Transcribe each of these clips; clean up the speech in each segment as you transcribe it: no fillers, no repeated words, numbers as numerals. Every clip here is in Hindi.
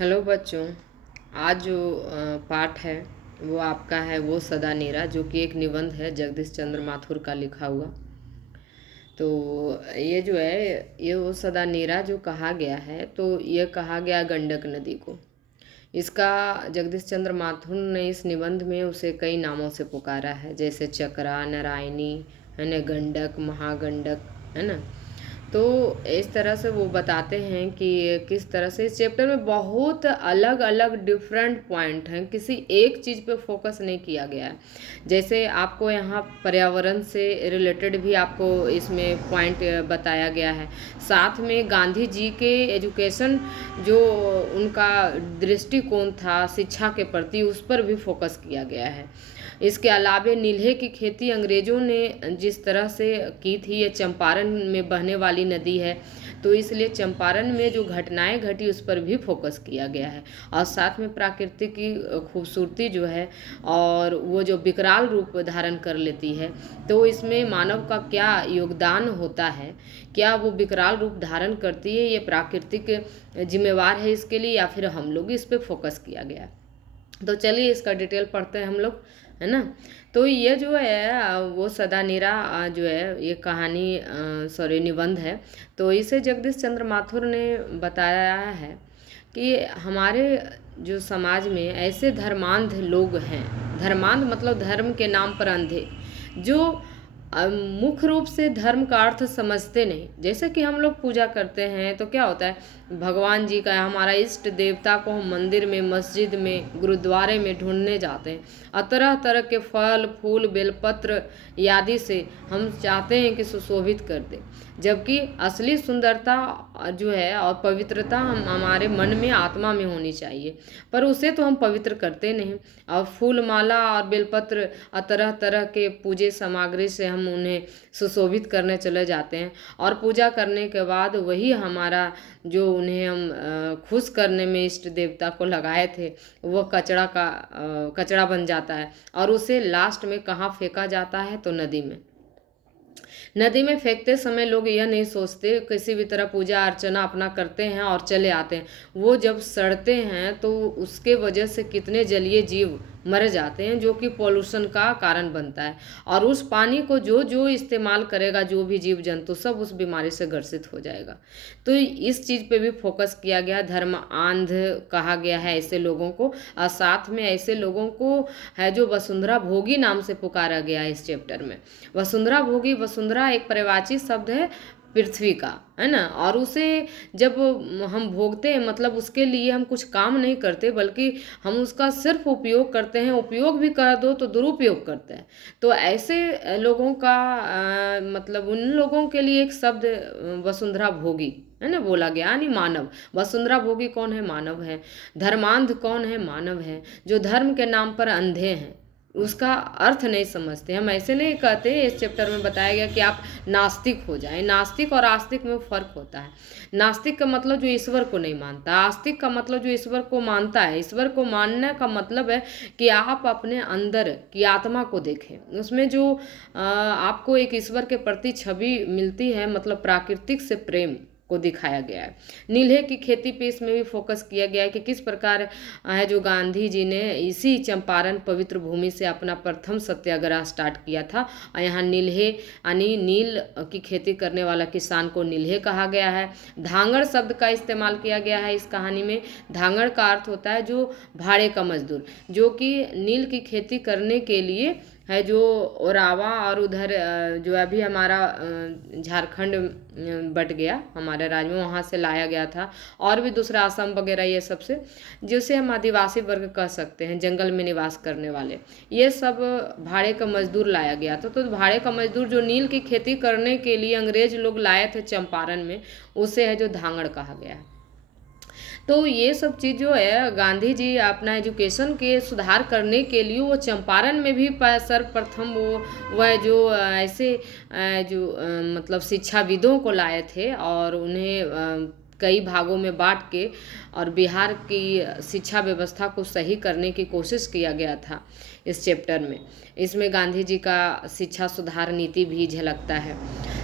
हेलो बच्चों। आज जो पाठ है वो आपका है वो सदा नेरा, जो कि एक निबंध है जगदीश चंद्र माथुर का लिखा हुआ। तो ये जो है ये वो सदा नेरा जो कहा गया है, तो ये कहा गया गंडक नदी को। इसका जगदीश चंद्र माथुर ने इस निबंध में उसे कई नामों से पुकारा है, जैसे चक्रा, नारायणी, है ना, गंडक, महागंडक, है ना। तो इस तरह से वो बताते हैं कि किस तरह से इस चैप्टर में बहुत अलग अलग डिफरेंट पॉइंट हैं, किसी एक चीज़ पे फोकस नहीं किया गया है। जैसे आपको यहाँ पर्यावरण से रिलेटेड भी आपको इसमें पॉइंट बताया गया है। साथ में गांधी जी के एजुकेशन जो उनका दृष्टिकोण था शिक्षा के प्रति, उस पर भी फोकस किया गया है। इसके अलावे नील्हे की खेती अंग्रेज़ों ने जिस तरह से की थी, ये चंपारण में बहने वाली नदी है, तो इसलिए चंपारण में जो घटनाएं घटी उस पर भी फोकस किया गया है। और साथ में प्रकृति की खूबसूरती जो है और वो जो विकराल रूप धारण कर लेती है, तो इसमें मानव का क्या योगदान होता है, क्या वो विकराल रूप धारण करती है, ये प्राकृतिक जिम्मेवार है इसके लिए या फिर हम लोग, इस पर फोकस किया गया है। तो चलिए इसका डिटेल पढ़ते हैं हम लोग, है ना। तो ये जो है वो सदा नीरा जो है ये कहानी सॉरी निबंध है। तो इसे जगदीश चंद्र माथुर ने बताया है कि हमारे जो समाज में ऐसे धर्मांध लोग हैं, धर्मांध मतलब धर्म के नाम पर अंधे, जो मुख्य रूप से धर्म का अर्थ समझते नहीं। जैसे कि हम लोग पूजा करते हैं तो क्या होता है, भगवान जी का, हमारा इष्ट देवता को हम मंदिर में, मस्जिद में, गुरुद्वारे में ढूंढने जाते हैं और तरह तरह के फल फूल बेलपत्र आदि से हम चाहते हैं कि सुशोभित कर दे, जबकि असली सुंदरता जो है और पवित्रता हम हमारे मन में, आत्मा में होनी चाहिए, पर उसे तो हम पवित्र करते नहीं। और फूल माला और बेलपत्र और तरह तरह के पूजे सामग्री से हम उन्हें सुशोभित करने चले जाते हैं, और पूजा करने के बाद वही हमारा जो उन्हें हम खुश करने में इष्ट देवता को लगाए थे, वो कचड़ा बन जाता है, और उसे लास्ट में कहाँ फेंका जाता है, तो नदी में। नदी में फेंकते समय लोग यह नहीं सोचते, किसी भी तरह पूजा अर्चना अपना करते हैं और चले आते हैं। वो जब सड़ते हैं तो उसके वजह से कितने जलीय जीव मर जाते हैं, जो कि पॉल्यूशन का कारण बनता है। और उस पानी को जो जो इस्तेमाल करेगा, जो भी जीव जंतु, सब उस बीमारी से ग्रसित हो जाएगा। तो इस चीज़ पे भी फोकस किया गया, धर्म आंध कहा गया है ऐसे लोगों को। और साथ में ऐसे लोगों को है जो वसुंधरा भोगी नाम से पुकारा गया है इस चैप्टर में। वसुंधरा भोगी, वसुंधरा एक पर्यायवाची शब्द है पृथ्वी का, है ना। और उसे जब हम भोगते हैं, मतलब उसके लिए हम कुछ काम नहीं करते, बल्कि हम उसका सिर्फ उपयोग करते हैं। उपयोग भी कर दो तो दुरुपयोग करते हैं। तो ऐसे लोगों का मतलब उन लोगों के लिए एक शब्द वसुंधरा भोगी, है ना, बोला गया, यानी मानव। वसुंधरा भोगी कौन है? मानव है। धर्मांध कौन है? मानव है, जो धर्म के नाम पर अंधे हैं, उसका अर्थ नहीं समझते। हम ऐसे नहीं कहते, इस चैप्टर में बताया गया कि आप नास्तिक हो जाएं। नास्तिक और आस्तिक में फर्क होता है। नास्तिक का मतलब जो ईश्वर को नहीं मानता, आस्तिक का मतलब जो ईश्वर को मानता है। ईश्वर को मानने का मतलब है कि आप अपने अंदर की आत्मा को देखें, उसमें जो आपको एक ईश्वर के प्रति छवि मिलती है, मतलब प्राकृतिक से प्रेम को दिखाया गया है। नील्हे की खेती पे इसमें भी फोकस किया गया है कि किस प्रकार है जो गांधी जी ने इसी चंपारण पवित्र भूमि से अपना प्रथम सत्याग्रह स्टार्ट किया था। और यहाँ नील्हे यानी नील की खेती करने वाला किसान को नील्हे कहा गया है। धांगड़ शब्द का इस्तेमाल किया गया है इस कहानी में। धांगड़ का अर्थ होता है जो भाड़े का मजदूर, जो कि नील की खेती करने के लिए है, जो ओरावा और उधर जो अभी हमारा झारखंड बट गया हमारे राज्य में, वहाँ से लाया गया था, और भी दूसरा असम वगैरह ये सब से, जिसे हम आदिवासी वर्ग कह सकते हैं, जंगल में निवास करने वाले, ये सब भाड़े का मजदूर लाया गया था। तो भाड़े का मजदूर जो नील की खेती करने के लिए अंग्रेज लोग लाए थे चंपारण में, उसे है जो धांगड़ कहा गया है। तो ये सब चीज़ जो है, गांधी जी अपना एजुकेशन के सुधार करने के लिए वो चंपारण में भी सर्वप्रथम वह जो ऐसे जो मतलब शिक्षाविदों को लाए थे, और उन्हें कई भागों में बांट के और बिहार की शिक्षा व्यवस्था को सही करने की कोशिश किया गया था इस चैप्टर में। इसमें गांधी जी का शिक्षा सुधार नीति भी झलकता है।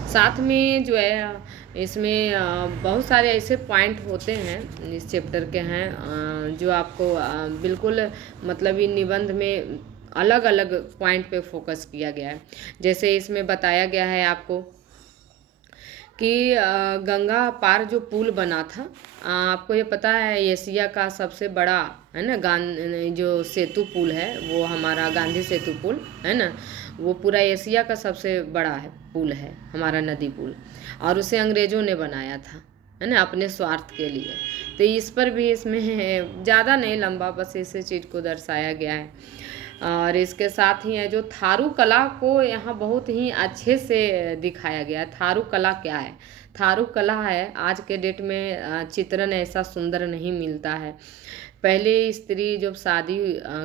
साथ में जो है इसमें बहुत सारे ऐसे पॉइंट होते हैं इस चैप्टर के हैं जो आपको बिल्कुल मतलब इन निबंध में अलग अलग पॉइंट पे फोकस किया गया है। जैसे इसमें बताया गया है आपको कि गंगा पार जो पुल बना था, आपको ये पता है एशिया का सबसे बड़ा है ना जो सेतु पुल है वो हमारा गांधी सेतु पुल है ना, वो पूरा एशिया का सबसे बड़ा है पुल है हमारा नदी पुल, और उसे अंग्रेज़ों ने बनाया था है ना अपने स्वार्थ के लिए। तो इस पर भी इसमें ज़्यादा नहीं लंबा, बस इसी चीज़ को दर्शाया गया है। और इसके साथ ही है जो थारू कला को यहाँ बहुत ही अच्छे से दिखाया गया है। थारू कला क्या है? थारू कला है आज के डेट में चित्रण ऐसा सुंदर नहीं मिलता है। पहले स्त्री जब शादी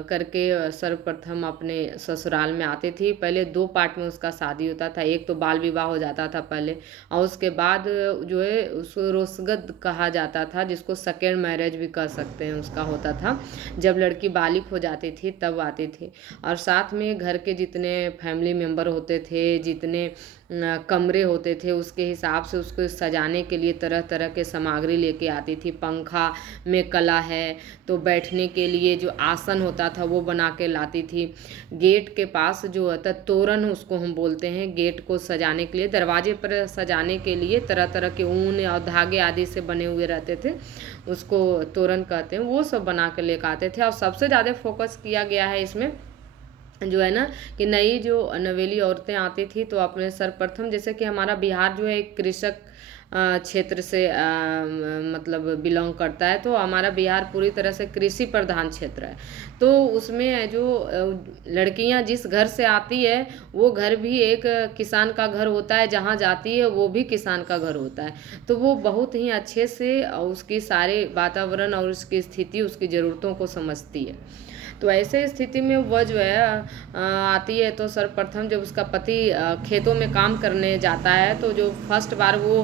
करके सर्वप्रथम अपने ससुराल में आती थी, पहले 2 पार्ट में उसका शादी होता था। एक तो बाल विवाह हो जाता था पहले, और उसके बाद जो है उसको रोसगद कहा जाता था, जिसको सेकेंड मैरिज भी कह सकते हैं, उसका होता था। जब लड़की बालिग हो जाती थी तब आती थी, और साथ में घर के जितने फैमिली मेम्बर होते थे, जितने कमरे होते थे, उसके हिसाब से उसको सजाने के लिए तरह तरह के सामग्री लेके आती थी। पंखा में कला है तो बैठने के लिए जो आसन होता था वो बना के लाती थी। गेट के पास जो होता तोरण उसको हम बोलते हैं, गेट को सजाने के लिए, दरवाजे पर सजाने के लिए तरह तरह के ऊन और धागे आदि से बने हुए रहते थे, उसको तोरण कहते हैं। वो सब बना के लेकर आते थे। और सबसे ज़्यादा फोकस किया गया है इसमें जो है ना कि नई जो नवेली औरतें आती थी तो अपने सर्वप्रथम, जैसे कि हमारा बिहार जो है एक कृषक क्षेत्र से मतलब बिलोंग करता है, तो हमारा बिहार पूरी तरह से कृषि प्रधान क्षेत्र है। तो उसमें जो लड़कियां जिस घर से आती है वो घर भी एक किसान का घर होता है, जहाँ जाती है वो भी किसान का घर होता है। तो वो बहुत ही अच्छे से उसकी सारे वातावरण और उसकी स्थिति, उसकी ज़रूरतों को समझती है। तो ऐसे स्थिति में वह जो है आती है, तो सर्वप्रथम जब उसका पति खेतों में काम करने जाता है तो जो फर्स्ट बार वो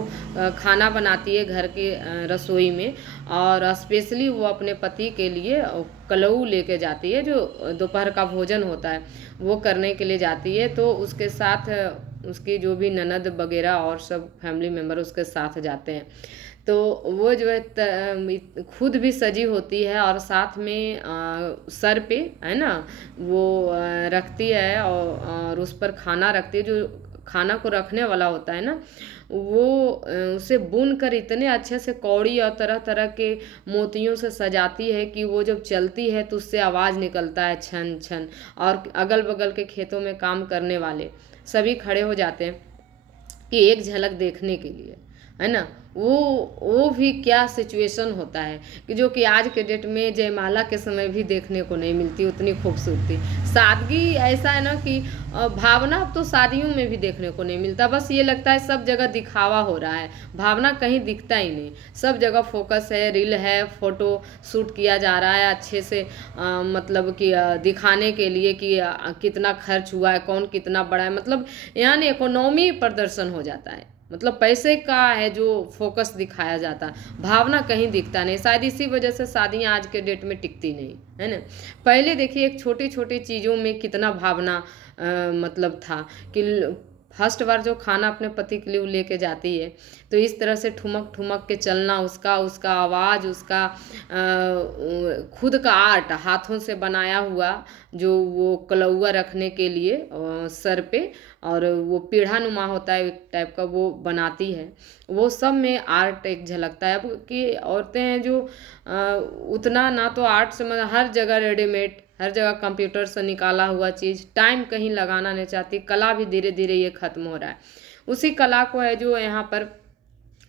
खाना बनाती है घर की रसोई में, और स्पेशली वो अपने पति के लिए कलऊ लेके जाती है, जो दोपहर का भोजन होता है वो करने के लिए जाती है। तो उसके साथ उसकी जो भी ननद वगैरह और सब फैमिली मेम्बर उसके साथ जाते हैं। तो वो जो है खुद भी सजी होती है और साथ में सर पे है ना वो रखती है, और उस पर खाना रखती है। जो खाना को रखने वाला होता है ना वो उसे बुन कर इतने अच्छे से कौड़ी और तरह तरह के मोतियों से सजाती है कि वो जब चलती है तो उससे आवाज़ निकलता है छन छन, और अगल बगल के खेतों में काम करने वाले सभी खड़े हो जाते हैं कि एक झलक देखने के लिए, है ना। वो भी क्या सिचुएशन होता है कि जो कि आज के डेट में जयमाला के समय भी देखने को नहीं मिलती उतनी खूबसूरती। सादगी ऐसा है ना कि भावना अब तो शादियों में भी देखने को नहीं मिलता, बस ये लगता है सब जगह दिखावा हो रहा है, भावना कहीं दिखता ही नहीं। सब जगह फोकस है, रील है, फोटो शूट किया जा रहा है अच्छे से, मतलब कि दिखाने के लिए कि कितना खर्च हुआ है, कौन कितना बड़ा है, मतलब यानी इकोनॉमी प्रदर्शन हो जाता है, मतलब पैसे का है जो फोकस दिखाया जाता, भावना कहीं दिखता नहीं। शायद इसी वजह से शादियां आज के डेट में टिकती नहीं, है ना। पहले देखिए एक छोटी छोटी चीज़ों में कितना भावना मतलब था कि फर्स्ट बार जो खाना अपने पति के लिए लेके जाती है तो इस तरह से ठुमक ठुमक के चलना, उसका आवाज़, उसका खुद का आर्ट हाथों से बनाया हुआ जो वो कलौआ रखने के लिए सर पे, और वो पीढ़ा नुमा होता है एक टाइप का वो बनाती है, वो सब में आर्ट एक झलकता है। अब की औरतें हैं जो उतना ना तो आर्ट से, मतलब हर जगह रेडीमेड, हर जगह कंप्यूटर से निकाला हुआ चीज़, टाइम कहीं लगाना नहीं चाहती। कला भी धीरे धीरे ये खत्म हो रहा है। उसी कला को है जो यहाँ पर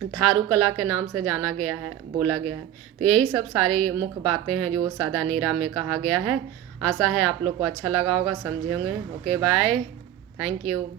थारू कला के नाम से जाना गया है, बोला गया है। तो यही सब सारी मुख्य बातें हैं जो सादा नीरा में कहा गया है। आशा है आप लोग को अच्छा लगा होगा, समझे होंगे। Okay bye, thank you.